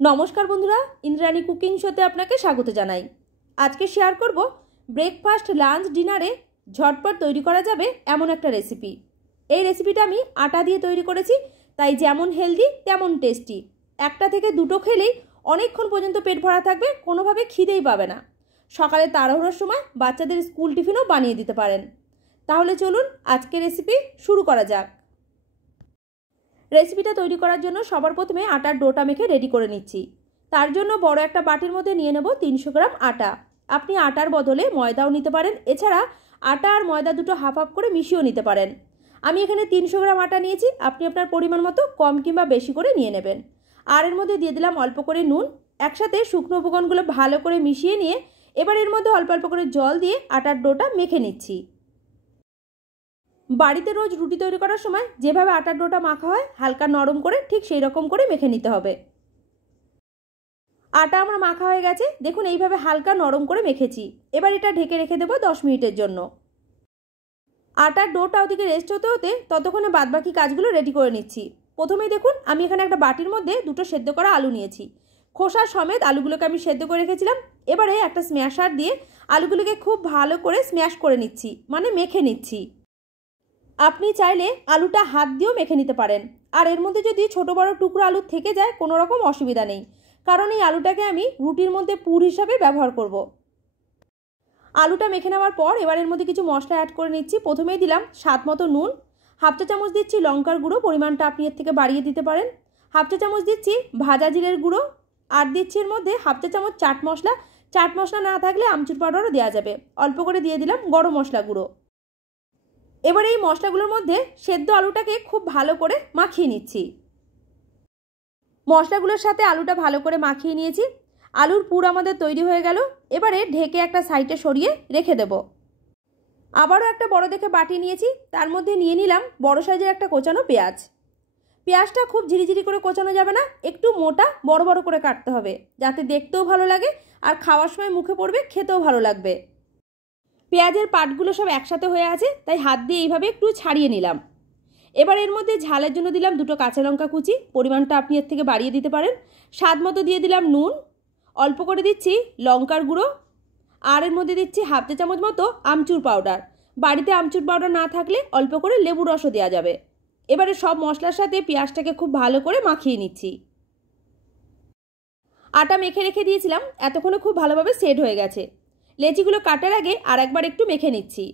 নমস্কার বন্ধুরা, ইন্দ্রাণী কুকিং শোতে আপনাকে স্বাগত জানাই। আজকে শেয়ার করব ব্রেকফাস্ট, লাঞ্চ, ডিনারে ঝটপট তৈরি করা যাবে এমন একটা রেসিপি। এই রেসিপিটা আমি আটা দিয়ে তৈরি করেছি, তাই যেমন হেলদি তেমন টেস্টি। একটা থেকে দুটো খেলেই অনেকক্ষণ পর্যন্ত পেট ভরা থাকবে, কোনোভাবে খিদেই পাবে না। সকালে তাড়াহুড়োর সময় বাচ্চাদের স্কুল টিফিনও বানিয়ে দিতে পারেন। তাহলে চলুন আজকে রেসিপি শুরু করা যাক। রেসিপিটা তৈরি করার জন্য সবার প্রথমে আটার ডোটা মেখে রেডি করে নিচ্ছি। তার জন্য বড় একটা বাটির মধ্যে নিয়ে নেব 300 গ্রাম আটা। আপনি আটার বদলে ময়দাও নিতে পারেন, এছাড়া আটা আর ময়দা দুটো হাফ হাফ করে মিশিয়েও নিতে পারেন। আমি এখানে 300 গ্রাম আটা নিয়েছি, আপনি আপনার পরিমাণ মতো কম কিংবা বেশি করে নিয়ে নেবেন। আর এর মধ্যে দিয়ে দিলাম অল্প করে নুন। একসাথে শুকনো উপকরণগুলো ভালো করে মিশিয়ে নিয়ে এবার এর মধ্যে অল্প অল্প করে জল দিয়ে আটার ডোটা মেখে নিচ্ছি। বাড়িতে রোজ রুটি তৈরি করার সময় যেভাবে আটার ডোটা মাখা হয় হালকা নরম করে, ঠিক সেই রকম করে মেখে নিতে হবে। আটা আমার মাখা হয়ে গেছে, দেখুন এইভাবে হালকা নরম করে মেখেছি। এবার এটা ঢেকে রেখে দেবো 10 মিনিটের জন্য। আটার ডোটা ওদিকে রেস্ট হতে হতে ততক্ষণে বাদবাকি কাজগুলো রেডি করে নিচ্ছি। প্রথমেই দেখুন আমি এখানে একটা বাটির মধ্যে দুটো সেদ্ধ করা আলু নিয়েছি। খোসা সমেত আলুগুলোকে আমি সেদ্ধ করে রেখেছিলাম। এবারে একটা স্ম্যাশার দিয়ে আলুগুলোকে খুব ভালো করে স্ম্যাশ করে নিচ্ছি, মানে মেখে নিচ্ছি। আপনি চাইলে আলুটা হাত দিয়েও মেখে নিতে পারেন। আর এর মধ্যে যদি ছোট বড় টুকরো আলু থেকে যায় কোনো রকম অসুবিধা নেই, কারণ এই আলুটাকে আমি রুটির মধ্যে পুর হিসাবে ব্যবহার করব। আলুটা মেখে নেওয়ার পর এবার এর মধ্যে কিছু মশলা অ্যাড করে নিচ্ছি। প্রথমেই দিলাম স্বাদ মতো নুন, হাফ চা চামচ দিচ্ছি লঙ্কার গুঁড়ো, পরিমাণটা আপনি এর থেকে বাড়িয়ে দিতে পারেন। হাফ চা চামচ দিচ্ছি ভাজা জিরের গুঁড়ো, আর দিচ্ছি এর মধ্যে হাফ চা চামচ চাট মশলা। চাট মশলা না থাকলে আমচুর পাউডারও দেওয়া যাবে। অল্প করে দিয়ে দিলাম গরম মশলা গুঁড়ো। এবার এই মশলাগুলোর মধ্যে সেদ্ধ আলুটাকে খুব ভালো করে মাখিয়ে নিচ্ছি। মশলাগুলোর সাথে আলুটা ভালো করে মাখিয়ে নিয়েছি। আলুর পুর আমাদের তৈরি হয়ে গেল। এবারে ঢেকে একটা সাইডে সরিয়ে রেখে দেব। আবারও একটা বড় দেখে বাটি নিয়েছি, তার মধ্যে নিয়ে নিলাম বড় সাইজের একটা কোচানো পেঁয়াজ। পেঁয়াজটা খুব ঝিরিঝিরি করে কোচানো যাবে না, একটু মোটা বড় বড় করে কাটতে হবে, যাতে দেখতেও ভালো লাগে আর খাওয়ার সময় মুখে পড়বে, খেতেও ভালো লাগবে। পেঁয়াজের পাটগুলো সব একসাথে হয়ে আছে, তাই হাত দিয়ে এইভাবে একটু ছাড়িয়ে নিলাম। এবার এর মধ্যে ঝালের জন্য দিলাম দুটো কাঁচা লঙ্কা কুচি, পরিমাণটা আপনি এর থেকে বাড়িয়ে দিতে পারেন। স্বাদ মতো দিয়ে দিলাম নুন, অল্প করে দিচ্ছি লঙ্কার গুঁড়ো, আর এর মধ্যে দিচ্ছি হাফ চা চামচ মতো আমচুর পাউডার। বাড়িতে আমচুর পাউডার না থাকলে অল্প করে লেবুর রসও দেওয়া যাবে। এবারে সব মশলার সাথে পেঁয়াজটাকে খুব ভালো করে মাখিয়ে নিচ্ছি। আটা মেখে রেখে দিয়েছিলাম, এতক্ষণে খুব ভালোভাবে সেট হয়ে গেছে। লেচিগুলো কাটার আগে আর একবার একটু মেখে নিচ্ছি।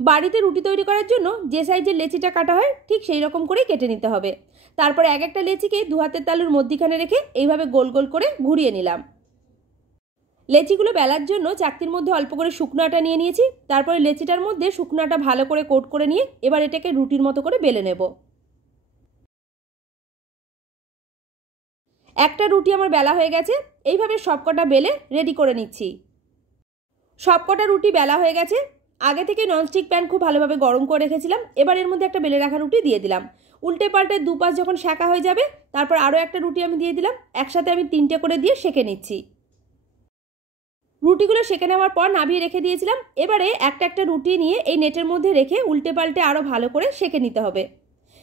বাড়িতে রুটি তৈরি করার জন্য যে সাইজের লেচিটা কাটা হয় ঠিক সেই রকম করেই কেটে নিতে হবে। তারপরে এক একটা লেচিকে দু হাতের তালুর মধ্যিখানে রেখে এইভাবে গোল গোল করে ঘুরিয়ে নিলাম। লেচিগুলো বেলার জন্য চাকতির মধ্যে অল্প করে শুকনো আটা নিয়ে নিয়েছি। তারপরে লেচিটার মধ্যে শুকনো আটা ভালো করে কোট করে নিয়ে এবার এটাকে রুটির মতো করে বেলে নেব। একটা রুটি আমার বেলা হয়ে গেছে, এইভাবে সবকটা বেলে রেডি করে নিচ্ছি। সবকটা রুটি বেলা হয়ে গেছে। আগে থেকে ননস্টিক প্যান খুব ভালোভাবে গরম করে রেখেছিলাম। এবার এর মধ্যে একটা বেলে রাখা রুটি দিয়ে দিলাম। উল্টে পাল্টে দুপাশ যখন সেঁকা হয়ে যাবে তারপর আরও একটা রুটি আমি দিয়ে দিলাম। একসাথে আমি 3টে করে দিয়ে সেঁকে নিচ্ছি। রুটিগুলো সেঁকে নেওয়ার পর নামিয়ে রেখে দিয়েছিলাম। এবারে একটা একটা রুটি নিয়ে এই নেটের মধ্যে রেখে উল্টে পাল্টে আরও ভালো করে সেঁকে নিতে হবে।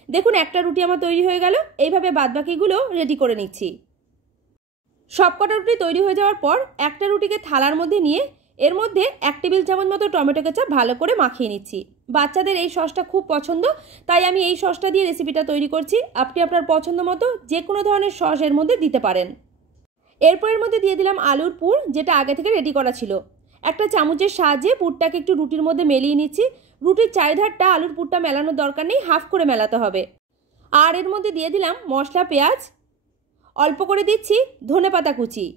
দেখুন একটা রুটি আমার তৈরি হয়ে গেল। এইভাবে বাদবাকিগুলো রেডি করে নিচ্ছি। সবকটা রুটি তৈরি হয়ে যাওয়ার পর একটা রুটিকে থালার মধ্যে নিয়ে এর মধ্যে 1 টেবিল চামচ মতো টমেটো কেচাপ ভালো করে মাখিয়ে নিচ্ছি। বাচ্চাদের এই সসটা খুব পছন্দ, তাই আমি এই সসটা দিয়ে রেসিপিটা তৈরি করছি। আপনি আপনার পছন্দ মতো যে কোনো ধরনের সস এর মধ্যে দিতে পারেন। এরপর এর মধ্যে দিয়ে দিলাম আলুর পুর, যেটা আগে থেকে রেডি করা ছিল। একটা চামচের সাহায্যে পুরটাকে একটু রুটির মধ্যে মেলিয়ে নিচ্ছি। রুটির চারিধারটা আলুর পুরটা মেলানোর দরকার নেই, হাফ করে মেলাতে হবে। আর এর মধ্যে দিয়ে দিলাম মশলা পেঁয়াজ, অল্প করে দিচ্ছি ধনেপাতা কুচি।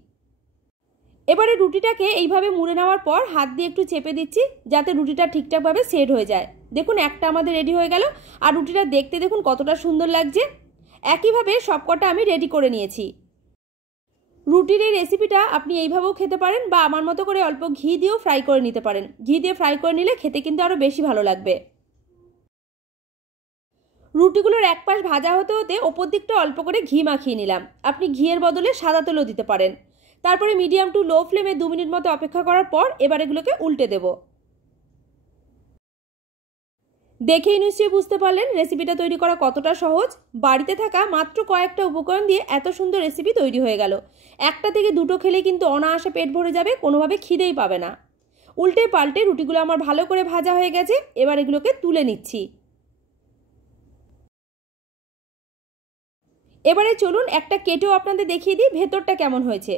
এবারে রুটিটাকে এইভাবে মুড়ে নেওয়ার পর হাত দিয়ে একটু চেপে দিচ্ছি, যাতে রুটিটা ঠিকঠাকভাবে সেট হয়ে যায়। দেখুন একটা আমাদের রেডি হয়ে গেল। আর রুটিটা দেখতে দেখুন কতটা সুন্দর লাগছে। একইভাবে সবকটা আমি রেডি করে নিয়েছি। রুটির এই রেসিপিটা আপনি এইভাবেও খেতে পারেন, বা আমার মতো করে অল্প ঘি দিয়েও ফ্রাই করে নিতে পারেন। ঘি দিয়ে ফ্রাই করে নিলে খেতে কিন্তু আরও বেশি ভালো লাগবে। রুটিগুলোর এক পাশ ভাজা হতে হতে ওপর দিকটা অল্প করে ঘি মাখিয়ে নিলাম। আপনি ঘিয়ের বদলে সাদা তেলও দিতে পারেন। তারপরে মিডিয়াম টু লো ফ্লেমে 2 মিনিট মতো অপেক্ষা করার পর এবার এগুলোকে উল্টে দেব। দেখেই নিশ্চয়ই বুঝতে পারলেন রেসিপিটা তৈরি করা কতটা সহজ। বাড়িতে থাকা মাত্র কয়েকটা উপকরণ দিয়ে এত সুন্দর রেসিপি তৈরি হয়ে গেল। একটা থেকে দুটো খেলে কিন্তু অনায়াসে পেট ভরে যাবে, কোনোভাবে খিদেই পাবে না। উল্টে পাল্টে রুটিগুলো আমার ভালো করে ভাজা হয়ে গেছে, এবার এগুলোকে তুলে নিচ্ছি। এবারে চলুন একটা কেটেও আপনাদের দেখিয়ে দিই ভেতরটা কেমন হয়েছে।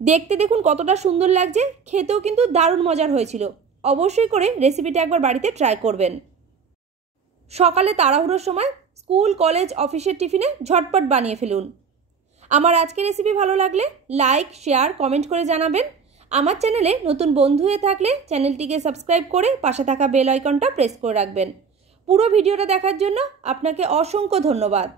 দেখতে দেখুন কতটা সুন্দর লাগছে, খেতেও কিন্তু দারুণ মজার হয়েছিল। অবশ্যই করে রেসিপিটা একবার বাড়িতে ট্রাই করবেন। সকালে তাড়াহুড়োর সময় স্কুল কলেজ অফিসের টিফিনে ঝটপট বানিয়ে ফেলুন। আমার আজকের রেসিপি ভালো লাগলে লাইক শেয়ার কমেন্ট করে জানাবেন। আমার চ্যানেলে নতুন বন্ধু হয়ে থাকলে চ্যানেলটিকে সাবস্ক্রাইব করে পাশে থাকা বেল আইকনটা প্রেস করে রাখবেন। পুরো ভিডিওটা দেখার জন্য আপনাকে অসংখ্য ধন্যবাদ।